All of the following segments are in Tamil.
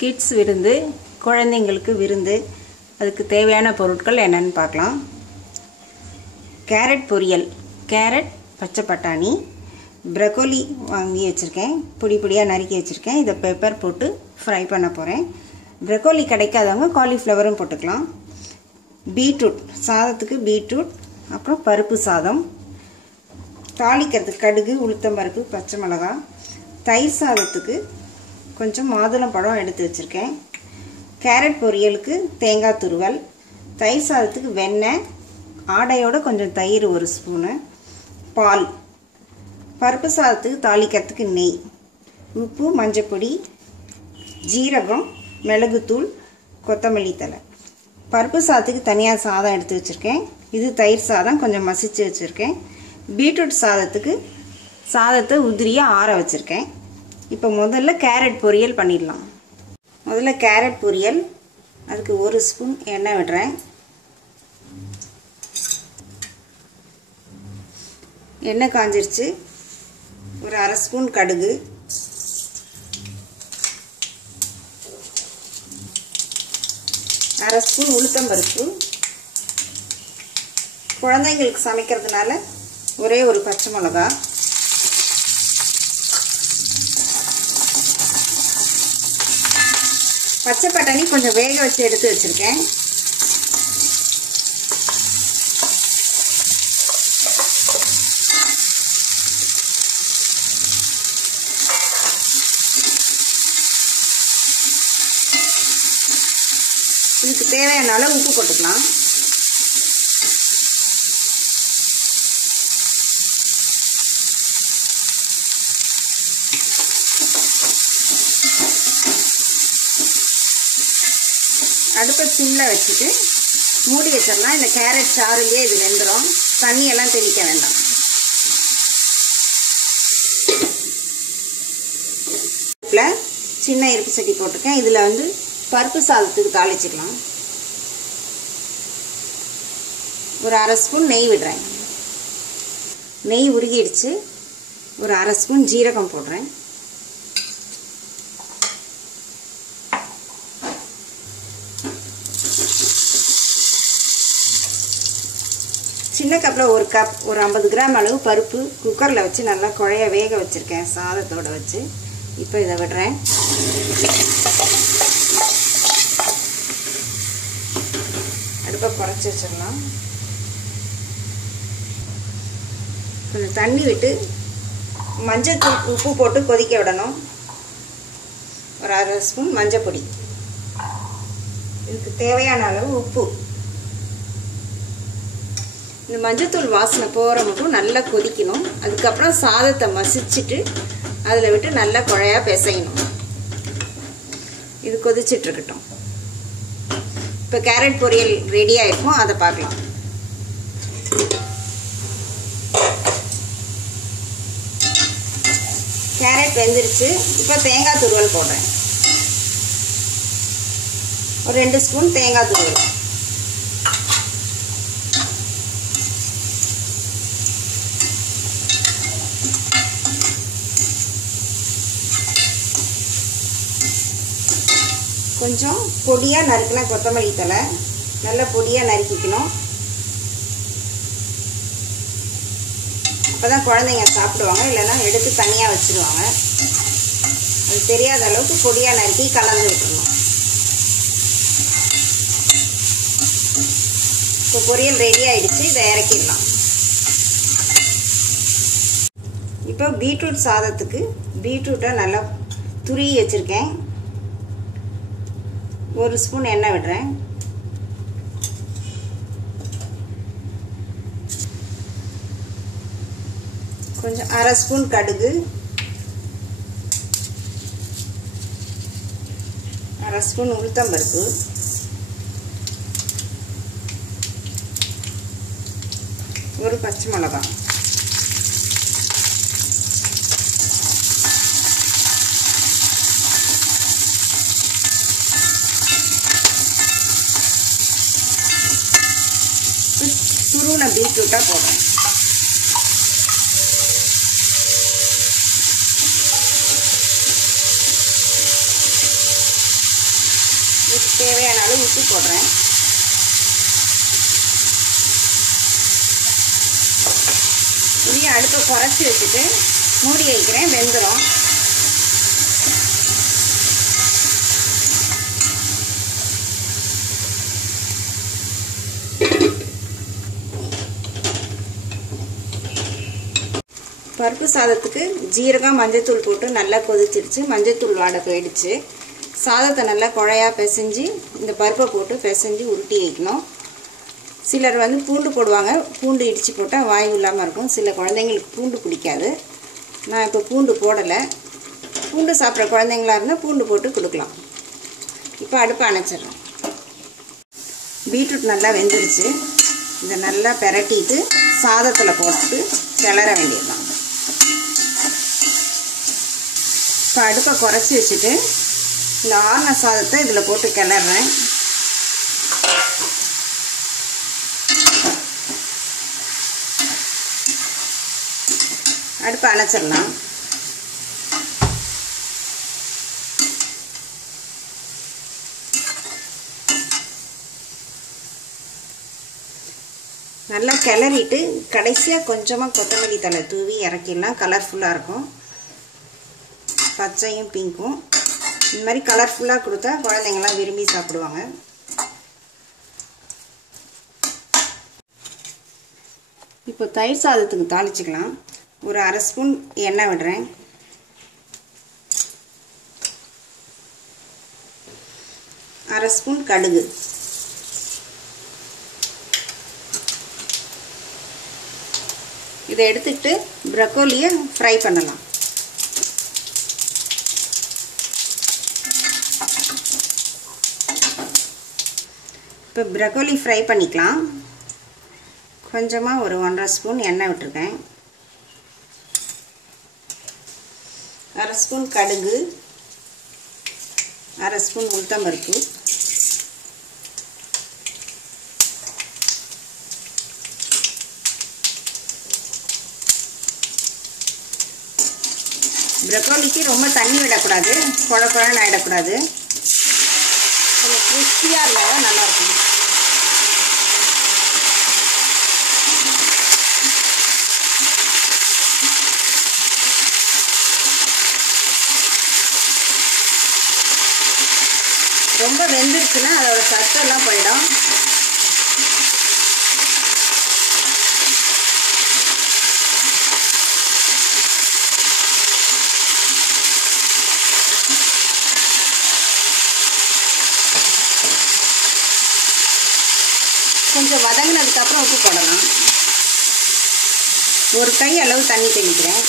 கிட்ஸ் விருந்து, குழந்தைங்களுக்கு விருந்து, அதுக்கு தேவையான பொருட்கள் என்னன்னு பார்க்கலாம். கேரட் பொரியல், கேரட், பச்சை பட்டாணி, ப்ரக்கோலி வாங்கி வச்சுருக்கேன், பொடி பொடியாக நறுக்கி வச்சுருக்கேன். இதை பெப்பர் போட்டு ஃப்ரை பண்ண போகிறேன். ப்ரக்கோலி கிடைக்காதவங்க காலிஃப்ளவரும் போட்டுக்கலாம். பீட்ரூட், சாதத்துக்கு பீட்ரூட், அப்புறம் பருப்பு சாதம், தாளிக்கிறதுக்கு கடுகு, உளுத்தம்பருப்பு, பச்சை மிளகாய், தயிர் சாதத்துக்கு கொஞ்சம் மாதுளம்பழம் எடுத்து வச்சுருக்கேன். கேரட் பொரியலுக்கு தேங்காய் துருவல், தயிர் சாதத்துக்கு வெண்ணெய், ஆடையோட கொஞ்சம் தயிர் 1 ஸ்பூனு, பால், பருப்பு சாதத்துக்கு தாளிக்கிறதுக்கு நெய், உப்பு, மஞ்சப்பொடி, ஜீரகம், மிளகுத்தூள், கொத்தமல்லி தழை. பருப்பு சாதத்துக்கு தனியாக சாதம் எடுத்து வச்சுருக்கேன். இது தயிர் சாதம், கொஞ்சம் மசிச்சு வச்சுருக்கேன். பீட்ரூட் சாதத்துக்கு சாதத்தை உதிரியாக ஆற வச்சுருக்கேன். இப்போ முதல்ல கேரட் பொரியல் பண்ணிடலாம். முதல்ல கேரட் பொரியல், அதுக்கு 1 ஸ்பூன் எண்ணெய் விடுறேன். எண்ணெய் காஞ்சிருச்சு. ஒரு 1/2 ஸ்பூன் கடுகு, 1/2 ஸ்பூன் உளுத்தம்பருப்பு, குழந்தைங்களுக்கு சமைக்கிறதுனால ஒரே ஒரு பச்சை மிளகாய், பச்சை பட்டாணி கொஞ்சம் வேக வச்சு எடுத்து வச்சுருக்கேன். இதுக்கு தேவையான அளவு உப்பு போட்டுக்கலாம். அடுப்பை சிம்மில் வச்சுட்டு மூடி வச்சிடலாம். இந்த கேரட் சாறுலேயே இது வெந்துடும், தண்ணியெல்லாம் தெளிக்க வேண்டாம். சின்ன இருப்பு சட்டி போட்டிருக்கேன். இதில் வந்து பருப்பு சாதத்துக்கு தாளிச்சுக்கலாம். ஒரு 1/2 ஸ்பூன் நெய் விடுறேன். நெய் உருகிடுச்சு. ஒரு 1/2 ஸ்பூன் ஜீரகம் போடுறேன். சின்ன கப்பில் 1 கப், ஒரு 50 கிராம் அளவு பருப்பு குக்கரில் வச்சு நல்லா குழைய வேக வச்சுருக்கேன் சாதத்தோடு வச்சு. இப்போ இதை விடுறேன். அடுப்பை குறைச்சி வச்சிடலாம். கொஞ்சம் தண்ணி விட்டு மஞ்சள் உப்பு போட்டு கொதிக்க விடணும். ஒரு 1/2 ஸ்பூன் மஞ்சள் பொடி, இதுக்கு தேவையான அளவு உப்பு. இந்த மஞ்சத்தூள் வாசனை போகிற மட்டும் நல்லா கொதிக்கணும். அதுக்கப்புறம் சாதத்தை மசிச்சுட்டு அதில் விட்டு நல்லா குழையாக பிசையணும். இது கொதிச்சிட்ருக்கட்டும். இப்போ கேரட் பொரியல் ரெடியாக இருக்கும், அதை பார்க்கலாம். கேரட் வெந்துருச்சு. இப்போ தேங்காய் துருவல் போடுறேன். ஒரு 2 ஸ்பூன் தேங்காய் துருவல், கொஞ்சம் பொடியாக நறுக்கின கொத்தமல்லி தழை, நல்லா பொடியாக நறுக்கிக்கணும். அப்போ தான் குழந்தைங்க சாப்பிடுவாங்க, இல்லைன்னா எடுத்து தனியாக வச்சுருவாங்க. அது தெரியாத அளவுக்கு பொடியாக நறுக்கி கலந்து விட்டுருணும். இப்போ பொரியல் ரெடி ஆகிடுச்சு. இதை இறக்கிடலாம். இப்போ பீட்ரூட் சாதத்துக்கு பீட்ரூட்டை நல்லா துருவி வச்சுருக்கேன். 1 ஸ்பூன் எண்ணெய் விடுறேன். கொஞ்சம் 1/2 ஸ்பூன் கடுகு, 1/2 ஸ்பூன் உளுத்தம்பருப்பு, ஒரு பச்சை மிளகாய், துருவின பீட்ரூட்டாக போடுறேன். தேவையான அளவு உப்பு போடுறேன். இதையும் அடுப்பை குறைச்சி வச்சுட்டு மூடி வைக்கிறேன். வெந்துடும். பருப்பு சாதத்துக்கு ஜீரகம் மஞ்சத்தூள் போட்டு நல்லா கொதிச்சிருச்சு. மஞ்சத்தூள் வாடை போயிடுச்சு. சாதத்தை நல்லா குழையாக பிசைஞ்சு இந்த பருப்பை போட்டு பிசைஞ்சு உருட்டி வைக்கணும். சிலர் வந்து பூண்டு போடுவாங்க. பூண்டு இடித்து போட்டால் வாயு இல்லாமல் இருக்கும். சில குழந்தைங்களுக்கு பூண்டு பிடிக்காது. நான் இப்போ பூண்டு போடலை. பூண்டு சாப்பிட்ற குழந்தைங்களா இருந்தால் பூண்டு போட்டு கொடுக்கலாம். இப்போ அடுப்பை அணைச்சிடுறோம். பீட்ரூட் நல்லா வெந்துடுச்சு. இதை நல்லா பெரட்டிட்டு சாதத்தில் போட்டு கிளற வேண்டியதுதான். இப்போ அடுப்பை குறைச்சி வச்சுட்டு இந்த ஆறின சாதத்தை இதில் போட்டு கிளறேன். அடுப்பை அணைச்சிடலாம். நல்லா கிளறிட்டு கடைசியாக கொஞ்சமாக கொத்தமல்லி தழை தூவி இறக்கிடலாம். கலர்ஃபுல்லாக இருக்கும். பச்சையும் பிங்க்கும் இந்த மாதிரி கலர்ஃபுல்லாக கொடுத்தா குழந்தைங்களாம் விரும்பி சாப்பிடுவாங்க. இப்போ தயிர் சாதத்துக்கு தாளிச்சிக்கலாம். ஒரு அரை ஸ்பூன் எண்ணெய் விடுறேன். அரை ஸ்பூன் கடுகு, இதை எடுத்துக்கிட்டு ப்ரக்கோலியை ஃப்ரை பண்ணலாம். இப்போ ப்ரக்கோலி ஃப்ரை பண்ணிக்கலாம். கொஞ்சமாக ஒரு 1.5 ஸ்பூன் எண்ணெய் விட்டுருக்கேன். அரை ஸ்பூன் கடுகு, அரை ஸ்பூன் உளுத்தம்பருப்பு, ப்ரக்கோலிக்கு ரொம்ப தண்ணி விடக்கூடாது, குழ குழன்னு ஆகிடக்கூடாது. கொஞ்சம் கிறிஸ்பியாக இருந்தால் தான் நல்லாயிருக்கும். ரொம்ப வெந்துருச்சுன்னா அதோட சத்தெல்லாம் போயிடும். கொஞ்சம் வதங்கினதுக்கப்புறம் உப்பு போடலாம். ஒரு கை அளவு தண்ணி தெளிக்கிறேன்.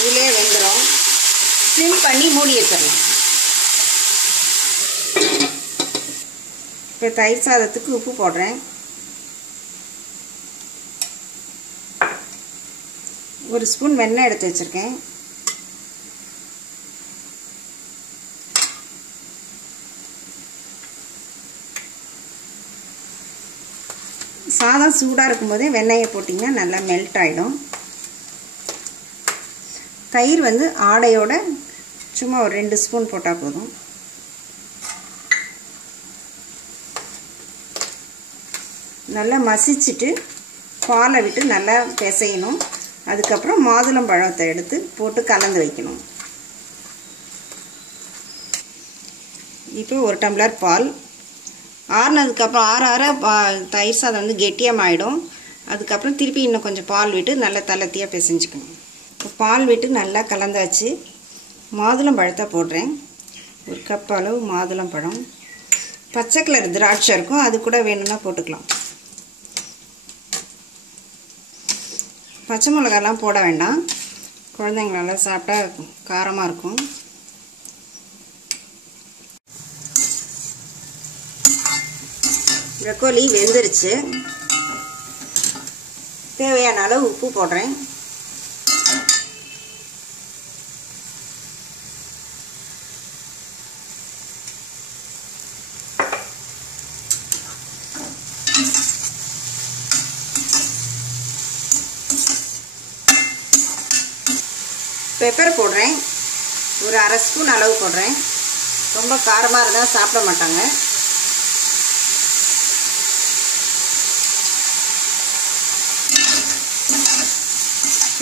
இதிலே வெந்துடும். ஸ்லிம் பண்ணி மூடி வச்சிடலாம். இப்போ தயிர் சாதத்துக்கு உப்பு போடுறேன். ஒரு ஸ்பூன் வெண்ணெய் எடுத்து வச்சுருக்கேன். சாதம் சூடாக இருக்கும்போதே வெண்ணெயை போட்டிங்கன்னா நல்லா மெல்ட் ஆகிடும். தயிர் வந்து ஆடையோட சும்மா ஒரு 2 ஸ்பூன் போட்டால் போதும். நல்லா மசிச்சுட்டு பாலை விட்டு நல்லா பிசையணும். அதுக்கப்புறம் மாதுளம்பழத்தை எடுத்து போட்டு கலந்து வைக்கணும். இப்போ 1 டம்ளர் பால் ஆறுனதுக்கப்புறம் ஆற தயிர் சாதம் வந்து கெட்டியாக ஆகிடும். அதுக்கப்புறம் திருப்பி இன்னும் கொஞ்சம் பால் விட்டு நல்லா தளர்த்தியாக பிசைஞ்சிக்கணும். இப்போ பால் விட்டு நல்லா கலந்தாச்சு. மாதுளம்பழத்தை போடுறேன். 1 கப் அளவு மாதுளம்பழம். பச்சை கலர் திராட்சை இருக்கும், அது கூட வேணும்னா போட்டுக்கலாம். பச்சை மிளகாலாம் போட வேண்டாம், குழந்தைங்களெல்லாம் சாப்பிட்டா காரமாக இருக்கும். ப்ரக்கோலி வெந்துருச்சு. தேவையான அளவு உப்பு போடுறேன். பெப்பர் போடுறேன். ஒரு அரை ஸ்பூன் அளவு போடுறேன். ரொம்ப காரமாக இருந்தால் சாப்பிட மாட்டாங்க.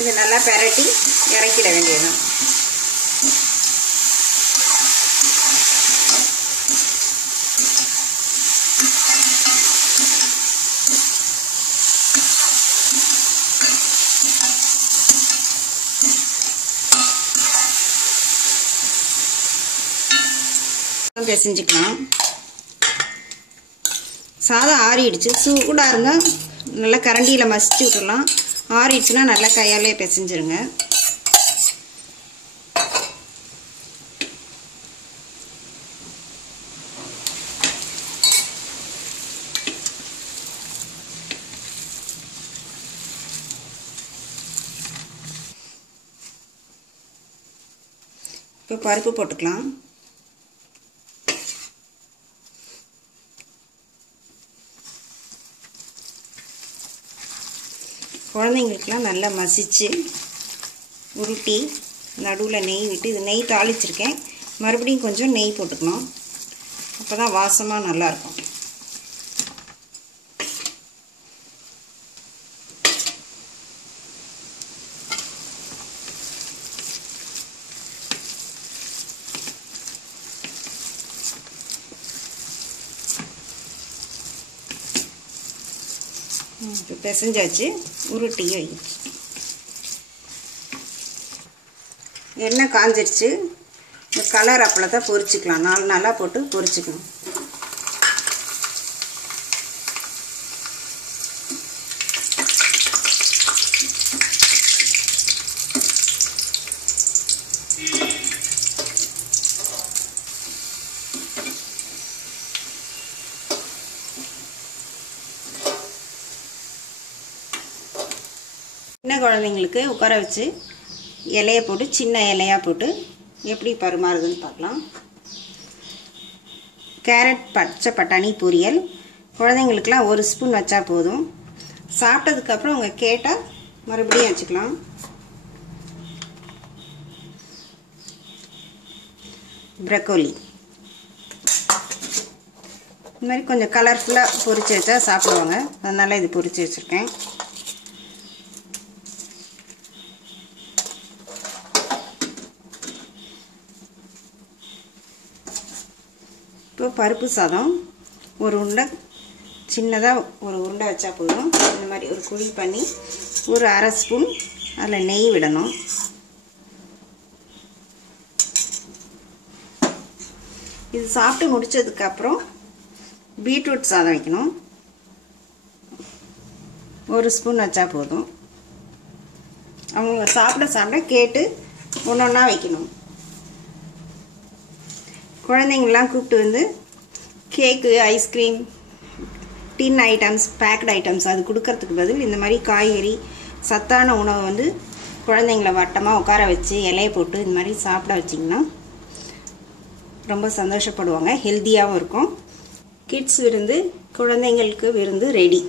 இது நல்லா பெரட்டி இறக்கிட வேண்டியதுதான். பிசைஞ்சிக்கலாம். சாதம் ஆறிடுச்சு. சூடாக இருந்தால் நல்லா கரண்டியில் மசிச்சு விட்டுடலாம். ஆறிடுச்சுன்னா நல்லா கையாலே பிசைஞ்சிருங்க. இப்போ பருப்பு போட்டுக்கலாம். குழந்தைங்களுக்கெலாம் நல்லா மசிச்சு உருட்டி நடுவில் நெய் விட்டு, இது நெய் தாளிச்சிருக்கேன். மறுபடியும் கொஞ்சம் நெய் போட்டுக்கணும். அப்போ தான் வாசமாக நல்லாயிருக்கும். இப்போ பிசைஞ்சாச்சு. உருட்டி வைச்சு எண்ணெய் காஞ்சிடுச்சு. இந்த கலர் அப்பளத்தை பொரிச்சிக்கலாம். 4 நாளாக போட்டு பொரிச்சிக்கணும். சின்ன குழந்தைங்களுக்கு உட்கார வச்சு இலையை போட்டு, சின்ன இலையாக போட்டு எப்படி பரிமாறுதுன்னு பார்க்கலாம். கேரட் பச்சை பட்டாணி பொரியல். குழந்தைங்களுக்கெலாம் 1 ஸ்பூன் வச்சா போதும். சாப்பிட்டதுக்கப்புறம் அவங்க கேட்டால் மறுபடியும் வச்சுக்கலாம். ப்ரக்கோலி இந்த மாதிரி கொஞ்சம் கலர்ஃபுல்லாக பொரிச்சு வச்சா சாப்பிடுவாங்க. அதனால் இது பொரிச்சு வச்சுருக்கேன். இப்போ பருப்பு சாதம் ஒரு உருண்டை, சின்னதாக ஒரு உருண்டை வச்சா போதும். இந்த மாதிரி ஒரு குழி பண்ணி ஒரு 1/2 ஸ்பூன் அதில் நெய் விடணும். இது சாப்பிட்டு முடித்ததுக்கப்புறம் பீட்ரூட் சாதம் வைக்கணும். 1 ஸ்பூன் வச்சா போதும். அவங்க சாப்பிட கேட்டு ஒன்றா வைக்கணும். குழந்தைங்களாம் கூப்பிட்டு வந்து கேக்கு, ice cream, tin items, packed items அது கொடுக்கறதுக்கு பதில் இந்த மாதிரி காய்கறி சத்தான உணவை வந்து குழந்தைங்கள வட்டமாக உட்கார வச்சு இலையை போட்டு இந்த மாதிரி சாப்பிட வச்சிங்கன்னா ரொம்ப சந்தோஷப்படுவாங்க. ஹெல்த்தியாகவும் இருக்கும். கிட்ஸ் விருந்து, குழந்தைங்களுக்கு விருந்து ரெடி.